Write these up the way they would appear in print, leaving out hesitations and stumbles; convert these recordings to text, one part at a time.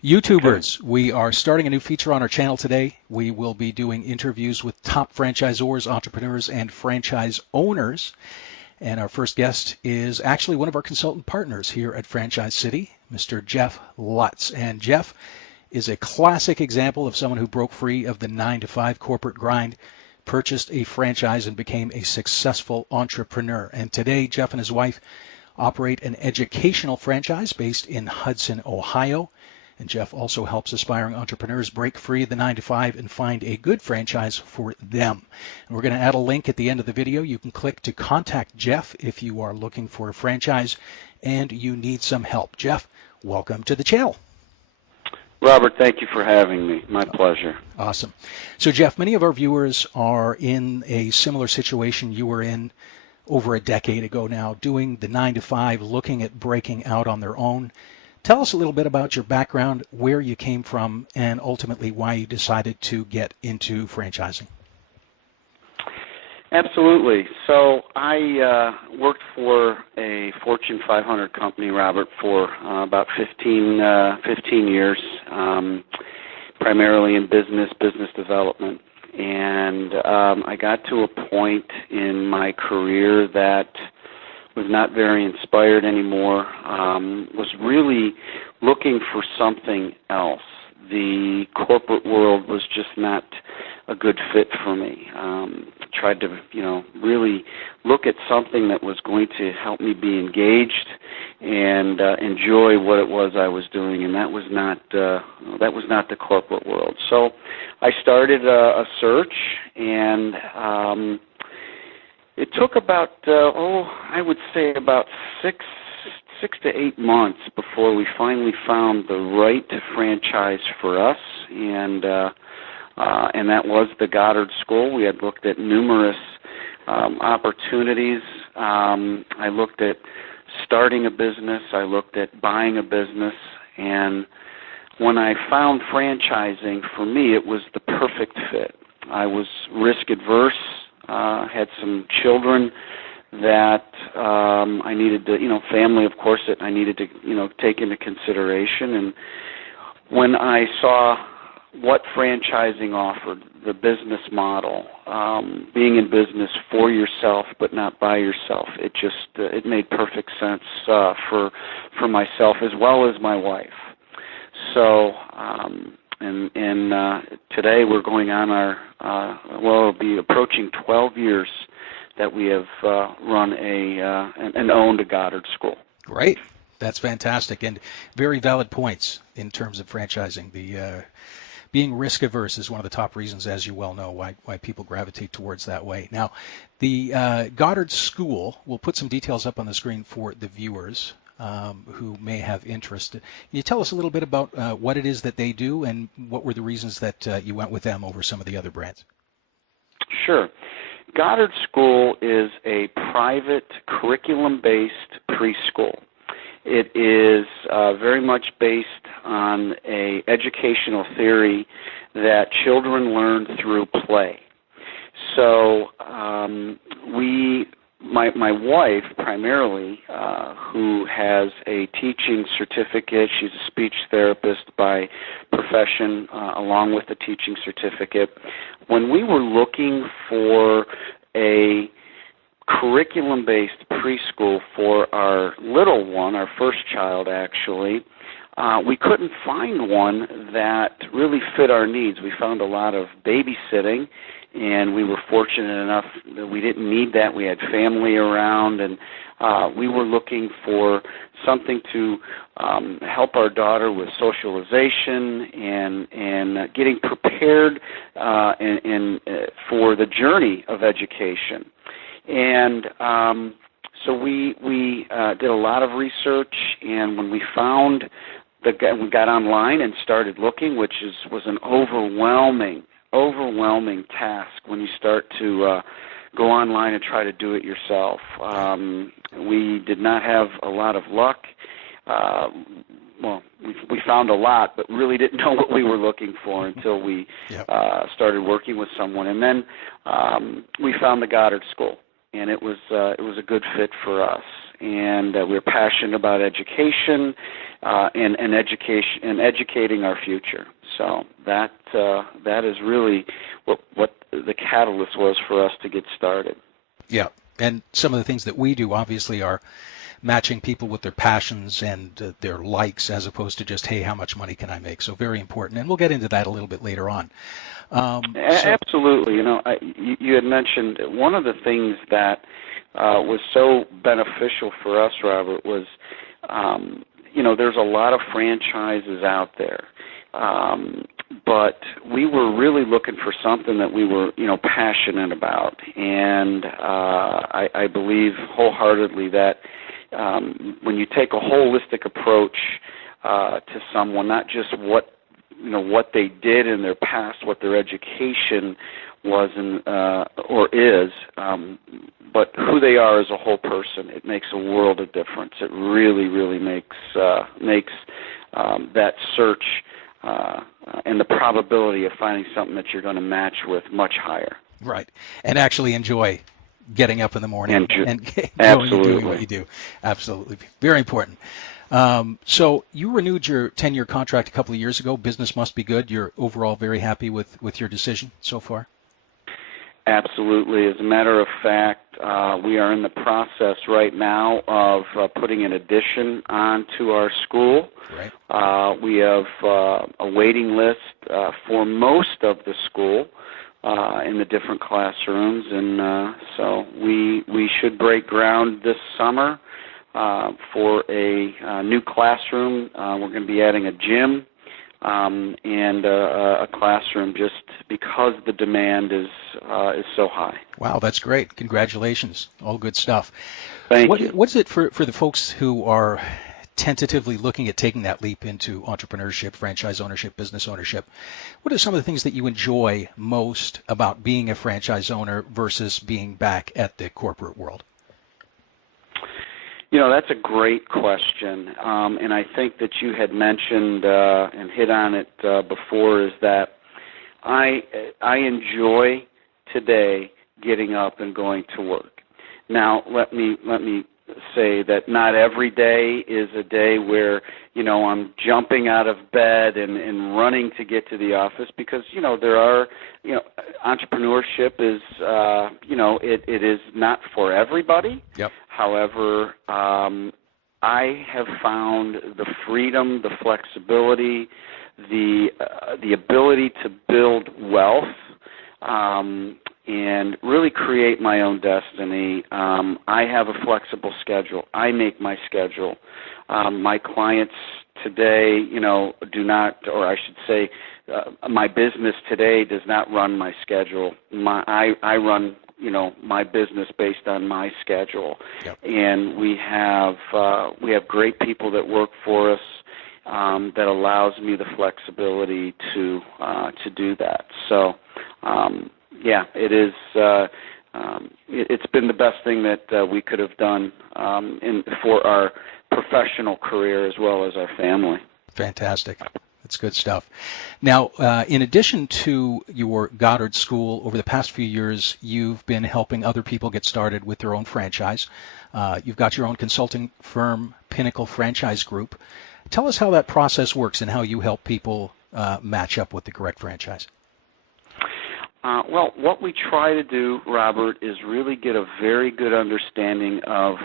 Okay. YouTubers, we are starting a new feature on our channel today. We will be doing interviews with top franchisors, entrepreneurs, and franchise owners. And our first guest is actually one of our consultant partners here at Franchise City, Mr. Jeff Lutz. And Jeff is a classic example of someone who broke free of the 9-to-5 corporate grind, purchased a franchise, and became a successful entrepreneur. And today, Jeff and his wife operate an educational franchise based in Hudson, Ohio. And Jeff also helps aspiring entrepreneurs break free of the 9-to-5 and find a good franchise for them. And we're going to add a link at the end of the video. You can click to contact Jeff if you are looking for a franchise and you need some help. Jeff, welcome to the channel. Robert, thank you for having me. My pleasure. Awesome. So Jeff, many of our viewers are in a similar situation you were in over a decade ago now, doing the 9-to-5, looking at breaking out on their own. Tell us a little bit about your background, where you came from, and ultimately why you decided to get into franchising. Absolutely. So I worked for a Fortune 500 company, Robert, for about 15 years, primarily in business development. And I got to a point in my career that was not very inspired anymore, was really looking for something else. The corporate world was just not a good fit for me. Tried to, really look at something that was going to help me be engaged and enjoy what it was I was doing, and that was not the corporate world. So I started a search, and it took about, I would say about six to 8 months before we finally found the right franchise for us, and that was the Goddard School. We had looked at numerous opportunities. I looked at starting a business. I looked at buying a business, and when I found franchising, for me, it was the perfect fit. I was risk adverse. Had some children that I needed to, family, of course, that I needed to, take into consideration. And when I saw what franchising offered, the business model, being in business for yourself but not by yourself, it made perfect sense for myself as well as my wife. So. Today we're going on it'll be approaching 12 years that we have run and owned a Goddard School. Great. That's fantastic, and very valid points in terms of franchising. The being risk averse is one of the top reasons, as you well know, why people gravitate towards that way. Now, the Goddard School, we'll put some details up on the screen for the viewers who may have interest. Can you tell us a little bit about what it is that they do and what were the reasons that you went with them over some of the other brands? Sure. Goddard School is a private curriculum-based preschool. It is very much based on a educational theory that children learn through play. So my wife primarily, who has a teaching certificate, she's a speech therapist by profession, along with a teaching certificate. When we were looking for a curriculum-based preschool for our little one, our first child actually, we couldn't find one that really fit our needs. We found a lot of babysitting, and we were fortunate enough that we didn't need that. We had family around, and we were looking for something to help our daughter with socialization and getting prepared for the journey of education. And so we did a lot of research, and when we found we got online and started looking, which was an overwhelming task when you start to go online and try to do it yourself. We did not have a lot of luck. We found a lot, but really didn't know what we were looking for until we started working with someone. And then we found the Goddard School, and it was a good fit for us. and we're passionate about education and educating our future. So that is really what the catalyst was for us to get started. Yeah, and some of the things that we do obviously are matching people with their passions and their likes, as opposed to just, hey, how much money can I make? So very important, and we'll get into that a little bit later on. Absolutely. You had mentioned one of the things that was so beneficial for us, Robert, was there's a lot of franchises out there, but we were really looking for something that we were passionate about, and I believe wholeheartedly that when you take a holistic approach to someone, not just what they did in their past, what their education was or is, but who they are as a whole person, it makes a world of difference. It really, really makes that search and the probability of finding something that you're going to match with much higher. Right, and actually enjoy getting up in the morning and going and doing what you do. Absolutely. Very important. So you renewed your 10-year contract a couple of years ago. Business must be good. You're overall very happy with your decision so far? Absolutely. As a matter of fact, we are in the process right now of putting an addition onto our school. Right. We have a waiting list for most of the school in the different classrooms, and so we should break ground this summer for a new classroom. We're going to be adding a gym and a classroom, just because the demand is so high. Wow, that's great. Congratulations. All good stuff. Thank you. What's it for the folks who are tentatively looking at taking that leap into entrepreneurship, franchise ownership, business ownership? What are some of the things that you enjoy most about being a franchise owner versus being back at the corporate world? That's a great question, and I think that you had mentioned and hit on it before, is that I enjoy today getting up and going to work. Now, let me say that not every day is a day where I'm jumping out of bed and running to get to the office, because there are entrepreneurship is it is not for everybody. Yep. However, I have found the freedom, the flexibility, the ability to build wealth and really create my own destiny. I have a flexible schedule. I make my schedule. My clients today, do not, or I should say, my business today does not run my schedule. I run, my business based on my schedule. Yep. And we have great people that work for us that allows me the flexibility to do that. So, it is. It's been the best thing that we could have done for our professional career as well as our family. Fantastic. That's good stuff. Now, in addition to your Goddard School, over the past few years, you've been helping other people get started with their own franchise. You've got your own consulting firm, Pinnacle Franchise Group. Tell us how that process works and how you help people match up with the correct franchise. Well, what we try to do, Robert, is really get a very good understanding of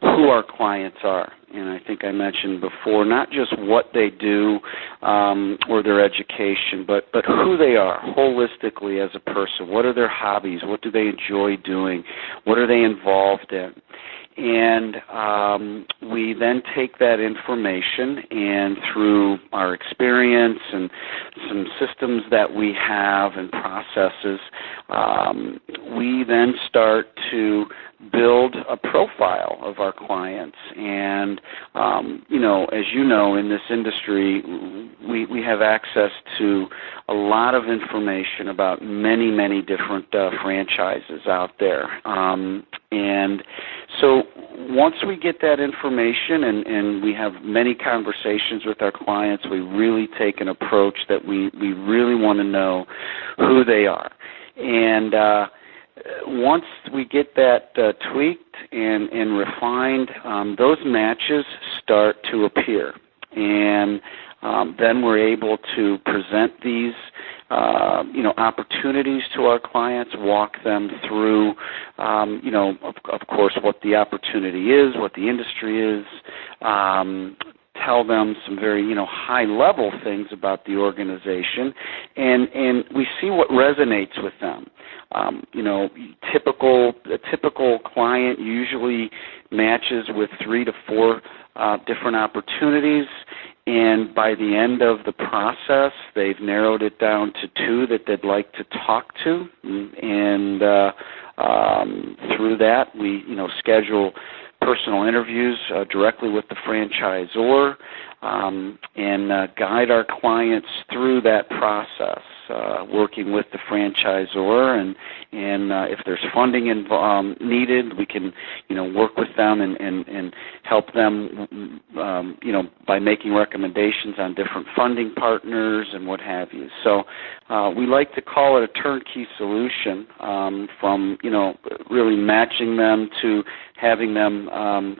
who our clients are. And I think I mentioned before, not just what they do or their education, but who they are holistically as a person. What are their hobbies? What do they enjoy doing? What are they involved in? And we then take that information, and through our experience and some systems that we have and processes, we then start to build a profile of our clients. And, as you know, in this industry, we have access to a lot of information about many, many different franchises out there. And so once we get that information and we have many conversations with our clients, we really take an approach that we really want to know who they are. And once we get that tweaked and refined, those matches start to appear. And then we're able to present these opportunities to our clients, walk them through, of course, what the opportunity is, what the industry is, tell them some very, high-level things about the organization, and we see what resonates with them. A typical client usually matches with 3 to 4 different opportunities, and by the end of the process, they've narrowed it down to 2 that they'd like to talk to, and through that, we, schedule personal interviews directly with the franchisor and guide our clients through that process, working with the franchisor, and if there's funding needed, we can work with them and help them by making recommendations on different funding partners and what have you. So we like to call it a turnkey solution, from really matching them to having them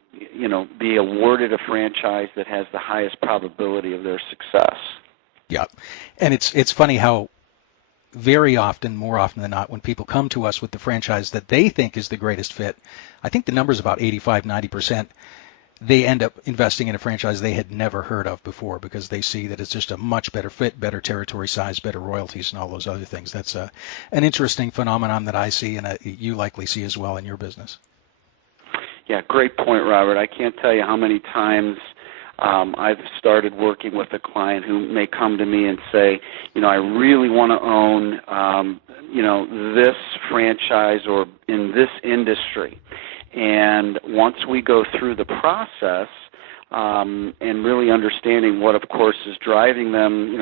be awarded a franchise that has the highest probability of their success. Yeah, and it's funny how very often, more often than not, when people come to us with the franchise that they think is the greatest fit, I think the number is about 85-90%, they end up investing in a franchise they had never heard of before because they see that it's just a much better fit, better territory size, better royalties, and all those other things. That's an interesting phenomenon that I see, and you likely see as well in your business. Yeah, great point, Robert. I can't tell you how many times I've started working with a client who may come to me and say, I really want to own, this franchise or in this industry. And once we go through the process and really understanding what, of course, is driving them,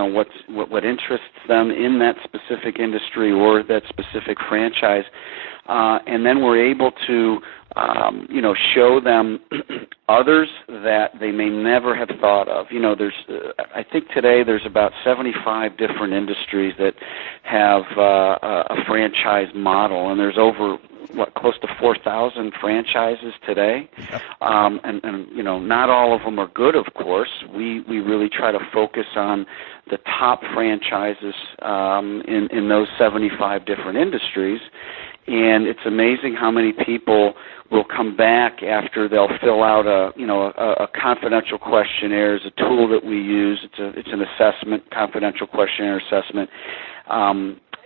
what interests them in that specific industry or that specific franchise, and then we're able to show them others that they may never have thought of. I think today there's about 75 different industries that have a franchise model, and there's over close to 4,000 franchises today, and not all of them are good, of course. We really try to focus on the top franchises in those 75 different industries. And it's amazing how many people will come back after they'll fill out a confidential questionnaire. It's a tool that we use. It's an assessment, confidential questionnaire assessment.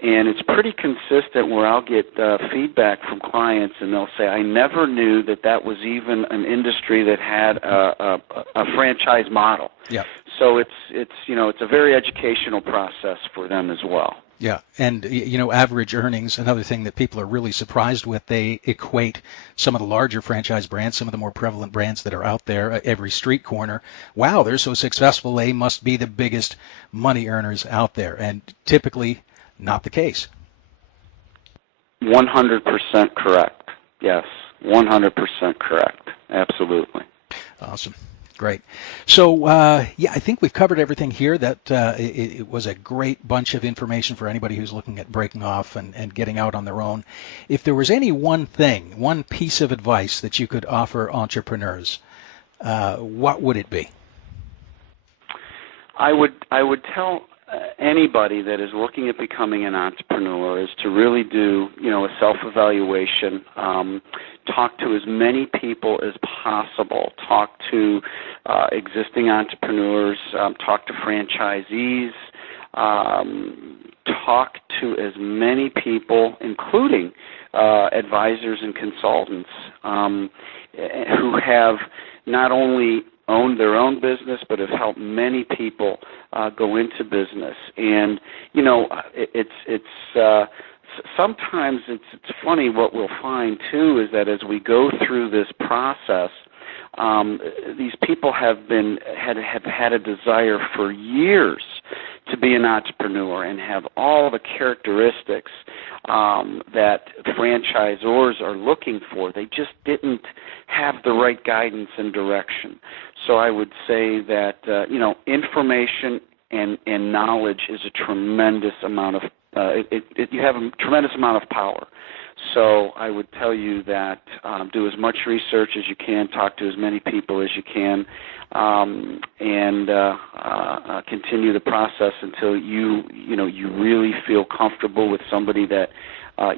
And it's pretty consistent where I'll get feedback from clients, and they'll say, I never knew that was even an industry that had a franchise model. Yeah. So it's a very educational process for them as well. Yeah, and average earnings, another thing that people are really surprised with, they equate some of the larger franchise brands, some of the more prevalent brands that are out there at every street corner. Wow, they're so successful, they must be the biggest money earners out there, and typically not the case. 100% correct. Yes, 100% correct. Absolutely. Awesome. Great. So, I think we've covered everything here. That it was a great bunch of information for anybody who's looking at breaking off and getting out on their own. If there was any one piece of advice that you could offer entrepreneurs, what would it be? I would tell anybody that is looking at becoming an entrepreneur is to really do, a self-evaluation, talk to as many people as possible, talk to existing entrepreneurs, talk to franchisees, talk to as many people, including advisors and consultants, who have not only owned their own business, but have helped many people go into business. And sometimes it's funny what we'll find too is that as we go through this process, these people have had a desire for years to be an entrepreneur and have all the characteristics that franchisors are looking for. They just didn't have the right guidance and direction. So I would say that information and knowledge is a tremendous amount of you have a tremendous amount of power. So I would tell you that do as much research as you can, talk to as many people as you can, and continue the process until you really feel comfortable with somebody that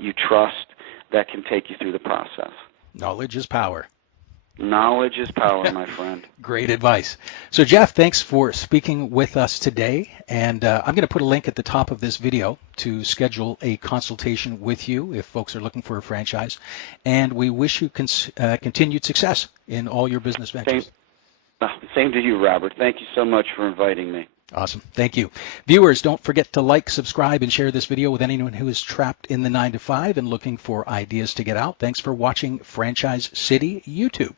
you trust that can take you through the process. Knowledge is power. Knowledge is power, my friend. Great advice. So Jeff, thanks for speaking with us today. And I'm going to put a link at the top of this video to schedule a consultation with you if folks are looking for a franchise. And we wish you continued success in all your business ventures. Same to you, Robert. Thank you so much for inviting me. Awesome. Thank you. Viewers, don't forget to like, subscribe, and share this video with anyone who is trapped in the 9 to 5 and looking for ideas to get out. Thanks for watching Franchise City YouTube.